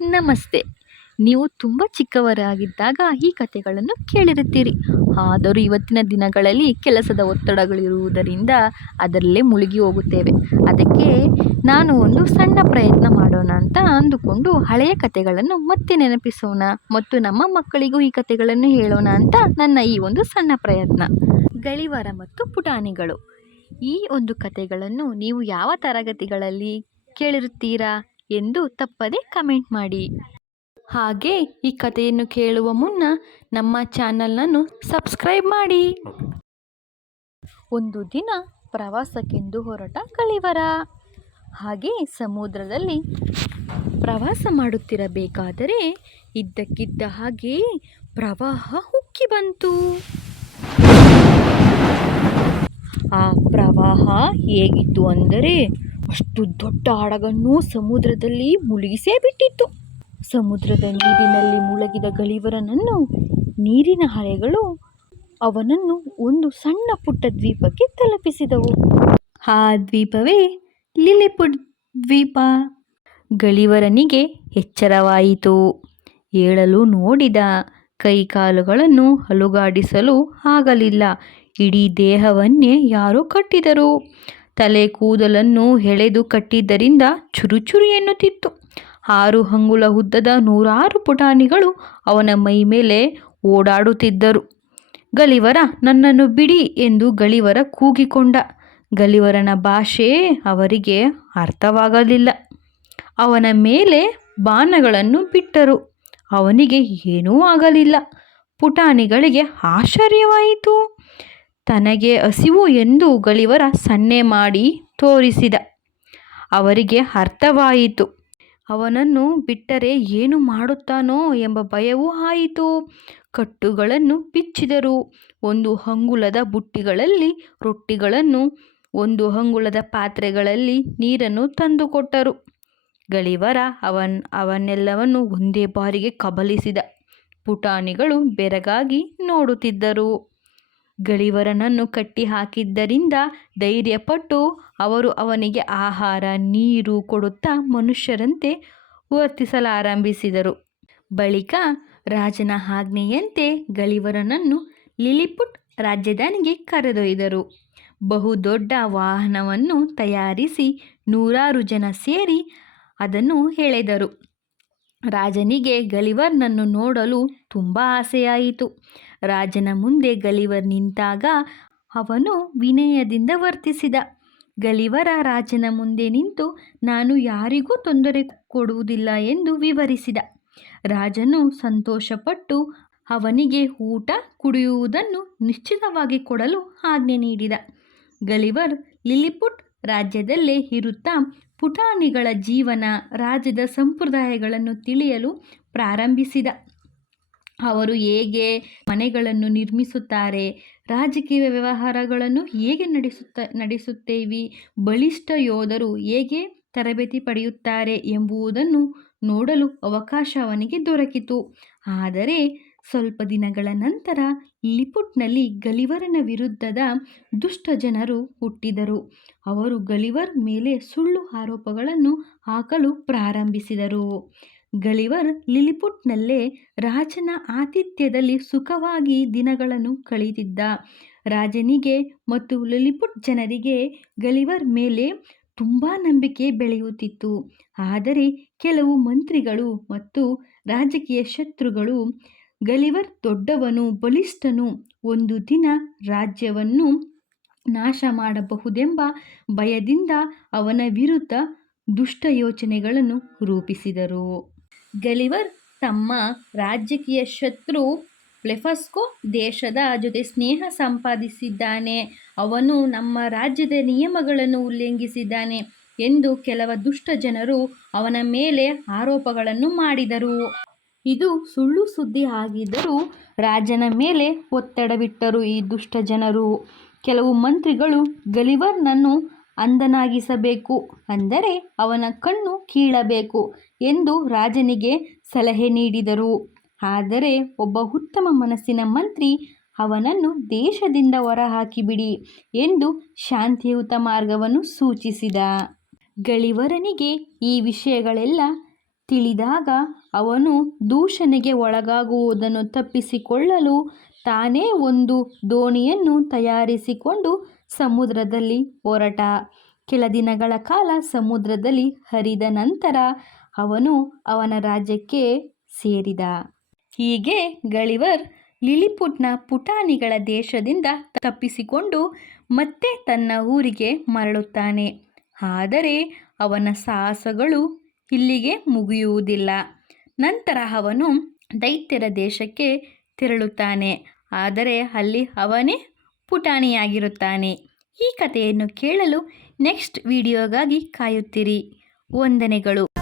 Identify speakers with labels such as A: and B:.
A: ನಮಸ್ತೆ. ನೀವು ತುಂಬ ಚಿಕ್ಕವರಾಗಿದ್ದಾಗ ಈ ಕಥೆಗಳನ್ನು ಕೇಳಿರುತ್ತೀರಿ. ಆದರೂ ಇವತ್ತಿನ ದಿನಗಳಲ್ಲಿ ಕೆಲಸದ ಒತ್ತಡಗಳಿರುವುದರಿಂದ ಅದರಲ್ಲೇ ಮುಳುಗಿ ಹೋಗುತ್ತೇವೆ. ಅದಕ್ಕೆ ನಾನು ಒಂದು ಸಣ್ಣ ಪ್ರಯತ್ನ ಮಾಡೋಣ ಅಂತ ಅಂದುಕೊಂಡು ಹಳೆಯ ಕಥೆಗಳನ್ನು ಮತ್ತೆ ನೆನಪಿಸೋಣ. ಮತ್ತು ನಮ್ಮ ಮಕ್ಕಳಿಗೂ ಈ ಕಥೆಗಳನ್ನು ಹೇಳೋಣ ಅಂತ ನನ್ನ ಈ ಒಂದು ಸಣ್ಣ ಪ್ರಯತ್ನ. ಗಳಿವಾರ ಮತ್ತು ಪುಟಾಣಿಗಳು. ಈ ಒಂದು ಕಥೆಗಳನ್ನು ನೀವು ಯಾವ ತರಗತಿಗಳಲ್ಲಿ ಕೇಳಿರುತ್ತೀರಾ? ಎಂದು ತಪ್ಪದೆ ಕಮೆಂಟ್ ಮಾಡಿ. ಹಾಗೆ ಈ ಕಥೆಯನ್ನು ಕೇಳುವ ಮುನ್ನ ನಮ್ಮ ಚಾನಲನ್ನು ಸಬ್ಸ್ಕ್ರೈಬ್ ಮಾಡಿ. ಒಂದು ದಿನ ಪ್ರವಾಸಕ್ಕೆಂದು ಹೊರಟ ಕಳಿವರ. ಹಾಗೆ ಸಮುದ್ರದಲ್ಲಿ ಪ್ರವಾಸ ಮಾಡುತ್ತಿರಬೇಕಾದರೆ ಇದ್ದಕ್ಕಿದ್ದ ಹಾಗೆ ಪ್ರವಾಹ ಉಕ್ಕಿ ಬಂತು. ಆ ಪ್ರವಾಹ ಹೇಗಿತ್ತು ಅಂದರೆ ಅಷ್ಟು ದೊಡ್ಡ ಹಡಗನ್ನು ಸಮುದ್ರದಲ್ಲಿ ಮುಳುಗಿಸೇ ಬಿಟ್ಟಿತ್ತು ಸಮುದ್ರದ ನೀರಿನಲ್ಲಿ ಮುಳುಗಿದ ಗಳಿವರನನ್ನು ನೀರಿನ ಅಲೆಗಳು ಅವನನ್ನು ಒಂದು ಸಣ್ಣ ಪುಟ್ಟ ದ್ವೀಪಕ್ಕೆ ತಲುಪಿಸಿದವು. ಆ ದ್ವೀಪವೇ ಲಿಲಿಪುಟ್ ದ್ವೀಪ. ಗಳಿವರನಿಗೆ ಎಚ್ಚರವಾಯಿತು. ಏಳಲು ನೋಡಿದ ಕೈಕಾಲುಗಳನ್ನು ಅಲುಗಾಡಿಸಲು ಆಗಲಿಲ್ಲ. ಇಡೀ ದೇಹವನ್ನೇ ಯಾರೋ ಕಟ್ಟಿದರು. ತಲೆ ಕೂದಲನ್ನು ಎಳೆದು ಕಟ್ಟಿದ್ದರಿಂದ ಚುರುಚುರು ಎನ್ನುತ್ತಿತ್ತು. ಆರು ಹಂಗುಲ ಉದ್ದದ ನೂರಾರು ಪುಟಾಣಿಗಳು ಅವನ ಮೈ ಮೇಲೆ ಓಡಾಡುತ್ತಿದ್ದರು. ಗಲಿವರ, ನನ್ನನ್ನು ಬಿಡಿ ಎಂದು ಗಲಿವರ ಕೂಗಿಕೊಂಡ. ಗಲಿವರನ ಭಾಷೆ ಅವರಿಗೆ ಅರ್ಥವಾಗಲಿಲ್ಲ. ಅವನ ಮೇಲೆ ಬಾಣಗಳನ್ನು ಬಿಟ್ಟರು. ಅವನಿಗೆ ಏನೂ ಆಗಲಿಲ್ಲ. ಪುಟಾಣಿಗಳಿಗೆ ಆಶ್ಚರ್ಯವಾಯಿತು. ತನಗೆ ಹಸಿವು ಎಂದು ಗಳಿವರ ಸನ್ನೆ ಮಾಡಿ ತೋರಿಸಿದ. ಅವರಿಗೆ ಅರ್ಥವಾಯಿತು. ಅವನನ್ನು ಬಿಟ್ಟರೆ ಏನು ಮಾಡುತ್ತಾನೋ ಎಂಬ ಭಯವೂ ಆಯಿತು. ಕಟ್ಟುಗಳನ್ನು ಬಿಚ್ಚಿದರು. ಒಂದು ಅಂಗುಲದ ಬುಟ್ಟಿಗಳಲ್ಲಿ ರೊಟ್ಟಿಗಳನ್ನು, ಒಂದು ಅಂಗುಲದ ಪಾತ್ರೆಗಳಲ್ಲಿ ನೀರನ್ನು ತಂದುಕೊಟ್ಟರು. ಗಳಿವರ ಅವನ್, ಅವನ್ನೆಲ್ಲವನ್ನು ಒಂದೇ ಬಾರಿಗೆ ಕಬಲಿಸಿದ. ಪುಟಾಣಿಗಳು ಬೆರಗಾಗಿ ನೋಡುತ್ತಿದ್ದರು. ಗಳಿವರನನ್ನು ಕಟ್ಟಿ ಹಾಕಿದ್ದರಿಂದ ಧೈರ್ಯಪಟ್ಟು ಅವರು ಅವನಿಗೆ ಆಹಾರ, ನೀರು ಕೊಡುತ್ತಾ ಮನುಷ್ಯರಂತೆ ವರ್ತಿಸಲಾರಂಭಿಸಿದರು. ಬಳಿಕ ರಾಜನ ಆಜ್ಞೆಯಂತೆ ಗಳಿವರನನ್ನು ಲಿಲಿಪುಟ್ ರಾಜಧಾನಿಗೆ ಕರೆದೊಯ್ದರು. ಬಹುದೊಡ್ಡ ವಾಹನವನ್ನು ತಯಾರಿಸಿ ನೂರಾರು ಜನ ಸೇರಿ ಅದನ್ನು ಎಳೆದರು. ರಾಜನಿಗೆ ಗಲಿವರ್ನನ್ನು ನೋಡಲು ತುಂಬ ಆಸೆಯಾಯಿತು. ರಾಜನ ಮುಂದೆ ಗಲಿವರ್ ನಿಂತಾಗ ಅವನು ವಿನಯದಿಂದ ವರ್ತಿಸಿದ. ಗಲಿವರ ರಾಜನ ಮುಂದೆ ನಿಂತು ನಾನು ಯಾರಿಗೂ ತೊಂದರೆ ಕೊಡುವುದಿಲ್ಲ ಎಂದು ವಿವರಿಸಿದ. ರಾಜನು ಸಂತೋಷಪಟ್ಟು ಅವನಿಗೆ ಊಟ ಕುಡಿಯುವುದನ್ನು ನಿಶ್ಚಿತವಾಗಿ ಕೊಡಲು ಆಜ್ಞೆ ನೀಡಿದ. ಗಲಿವರ್ ಲಿಲಿಪುಟ್ ರಾಜ್ಯದಲ್ಲೇ ಇರುತ್ತಾ ಪುಟಾಣಿಗಳ ಜೀವನ ರಾಜ್ಯದ ಸಂಪ್ರದಾಯಗಳನ್ನು ತಿಳಿಯಲು ಪ್ರಾರಂಭಿಸಿದ. ಅವರು ಹೇಗೆ ಮನೆಗಳನ್ನು ನಿರ್ಮಿಸುತ್ತಾರೆ, ರಾಜಕೀಯ ವ್ಯವಹಾರಗಳನ್ನು ಹೇಗೆ ನಡೆಸುತ್ತ, ನಡೆಸುತ್ತೇವೆ, ಬಲಿಷ್ಠ ಯೋಧರು ಹೇಗೆ ತರಬೇತಿ ಪಡೆಯುತ್ತಾರೆ ಎಂಬುದನ್ನು ನೋಡಲು ಅವಕಾಶ ಅವನಿಗೆ ದೊರಕಿತು. ಆದರೆ ಸ್ವಲ್ಪ ದಿನಗಳ ನಂತರ ಲಿಪುಟ್ನಲ್ಲಿ ಗಲಿವರನ ವಿರುದ್ಧದ ದುಷ್ಟ ಜನರು ಹುಟ್ಟಿದರು. ಅವರು ಗಲಿವರ್ ಮೇಲೆ ಸುಳ್ಳು ಆರೋಪಗಳನ್ನು ಹಾಕಲು ಪ್ರಾರಂಭಿಸಿದರು. ಗಲಿವರ್ ಲಿಲಿಪುಟ್ನಲ್ಲೇ ರಾಜನ ಆತಿಥ್ಯದಲ್ಲಿ ಸುಖವಾಗಿ ದಿನಗಳನ್ನು ಕಳೆದಿದ್ದ. ರಾಜನಿಗೆ ಮತ್ತು ಲಿಲಿಪುಟ್ ಜನರಿಗೆ ಗಲಿವರ್ ಮೇಲೆ ತುಂಬ ನಂಬಿಕೆ ಬೆಳೆಯುತ್ತಿತ್ತು. ಆದರೆ ಕೆಲವು ಮಂತ್ರಿಗಳು ಮತ್ತು ರಾಜಕೀಯ ಶತ್ರುಗಳು ಗಲಿವರ್ ದೊಡ್ಡವನು, ಬಲಿಷ್ಠನು, ಒಂದು ದಿನ ರಾಜ್ಯವನ್ನು ನಾಶ ಮಾಡಬಹುದೆಂಬ ಭಯದಿಂದ ಅವನ ವಿರುದ್ಧ ದುಷ್ಟ ಯೋಚನೆಗಳನ್ನು ರೂಪಿಸಿದರು. ಗಲಿವರ್ ತಮ್ಮ ರಾಜಕೀಯ ಶತ್ರು ಪ್ಲೆಫಸ್ಕೋ ದೇಶದ ಜೊತೆ ಸ್ನೇಹ ಸಂಪಾದಿಸಿದ್ದಾನೆ. ಅವನು ನಮ್ಮ ರಾಜ್ಯದ ನಿಯಮಗಳನ್ನು ಉಲ್ಲಂಘಿಸಿದ್ದಾನೆ ಎಂದು ಕೆಲವ ದುಷ್ಟ ಜನರು ಅವನ ಮೇಲೆ ಆರೋಪಗಳನ್ನು ಮಾಡಿದರು. ಇದು ಸುಳ್ಳು ಸುದ್ದಿ ಆಗಿದ್ದರೂ ರಾಜನ ಮೇಲೆ ಒತ್ತಡವಿಟ್ಟರು ಈ ದುಷ್ಟ ಜನರು. ಕೆಲವು ಮಂತ್ರಿಗಳು ಗಲಿವರ್ನನ್ನು ಅಂಧನಾಗಿಸಬೇಕು ಅಂದರೆ ಅವನ ಕಣ್ಣು ಕೀಳಬೇಕು ಎಂದು ರಾಜನಿಗೆ ಸಲಹೆ ನೀಡಿದರು. ಆದರೆ ಒಬ್ಬ ಉತ್ತಮ ಮನಸ್ಸಿನ ಮಂತ್ರಿ, ಅವನನ್ನು ದೇಶದಿಂದ ಹೊರಹಾಕಿಬಿಡಿ ಎಂದು ಶಾಂತಿಯುತ ಮಾರ್ಗವನ್ನು ಸೂಚಿಸಿದ. ಗಳಿವರನಿಗೆ ಈ ವಿಷಯಗಳೆಲ್ಲ ತಿಳಿದಾಗ ಅವನು ದೂಷಣೆಗೆ ಒಳಗಾಗುವುದನ್ನು ತಪ್ಪಿಸಿಕೊಳ್ಳಲು ತಾನೇ ಒಂದು ದೋಣಿಯನ್ನು ತಯಾರಿಸಿಕೊಂಡು ಸಮುದ್ರದಲ್ಲಿ ಹೊರಟ. ಕೆಲ ದಿನಗಳ ಕಾಲ ಸಮುದ್ರದಲ್ಲಿ ಹರಿದ ನಂತರ ಅವನು ಅವನ ರಾಜ್ಯಕ್ಕೆ ಸೇರಿದ. ಹೀಗೆ ಗಳಿವರ್ ಲಿಲಿಪುಟ್ನ ಪುಟಾಣಿಗಳ ದೇಶದಿಂದ ತಪ್ಪಿಸಿಕೊಂಡು ಮತ್ತೆ ತನ್ನ ಊರಿಗೆ ಮರಳುತ್ತಾನೆ. ಆದರೆ ಅವನ ಸಾಹಸಗಳು ಇಲ್ಲಿಗೆ ಮುಗಿಯುವುದಿಲ್ಲ. ನಂತರ ಅವನು ದೈತ್ಯರ ದೇಶಕ್ಕೆ ತೆರಳುತ್ತಾನೆ. ಆದರೆ ಅಲ್ಲಿ ಅವನೇ ಪುಟಾಣಿಯಾಗಿರುತ್ತಾನೆ. ಈ ಕಥೆಯನ್ನು ಕೇಳಲು ನೆಕ್ಸ್ಟ್ ವಿಡಿಯೋಗಾಗಿ ಕಾಯುತ್ತಿರಿ. ವಂದನೆಗಳು.